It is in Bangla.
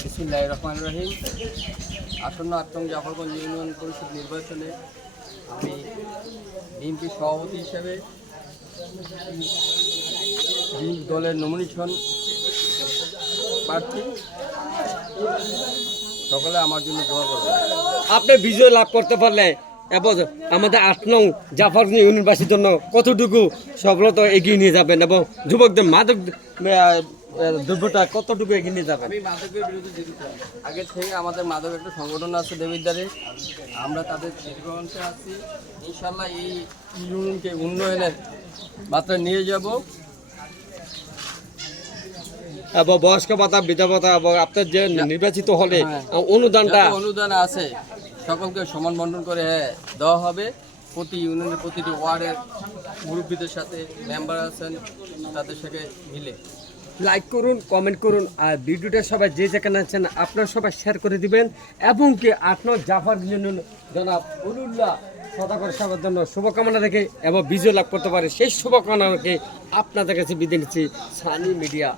বিসমিল্লাহির রহমানির রহিম। আসন্ন ৮ নং জাফরগঞ্জ ইউনিয়ন পরিষদ নির্বাচনে আমি বিএনপি সভাপতি হিসেবে দলের নমিনেশন প্রার্থী। সকলে আমার জন্য দোয়া করবেন। আপনি বিজয় লাভ করতে পারলে এবং আমাদের ৮ নং জাফরগঞ্জ ইউনিয়নবাসীর জন্য কতটুকু সফলতা এগিয়ে নিয়ে যাবেন এবং যুবকদের মাদক দ্রব্যটা কতটুকু এগিয়ে নিয়ে যাবেন? আমি মাদকের বিরুদ্ধে যেতে চাই। আগে থেকে আমাদের মাদক একটা সংগঠন আছে দেবিদ্বারে, আমরা তাদের দীর্ঘাংশে আছি। ইনশাল্লাহ এই ইউনিয়নকে উন্নয়নের মাত্রায় নিয়ে যাব। এবং বয়স্ক ভাতা, বৃদ্ধা ভাতা এবং আপনার যে নির্বাচিত হলে অনুদানটা অনুদান আছে সকলকে সমান বন্টন করে দেওয়া হবে। প্রতি ইউনিয়নের প্রতিটি ওয়ার্ডের মুরব্বীদের সাথে মেম্বার আছেন, তাদের সাথে মিলে লাইক করুন, কমেন্ট করুন, আর ভিডিওটা সবাই যে যেখানে আছেন আপনারা সবাই শেয়ার করে দিবেন এবং কি ৮ নং জাফরগঞ্জ ইউনিয়ন জনাব উলুল্লাহ সদাগর সাহেবের জন্য শুভকামনা রেখে এবং বিজয় লাভ করতে পারে সেই শুভকামনা রেখে আপনাদের কাছে বিদায় নিচ্ছি সানি মিডিয়া।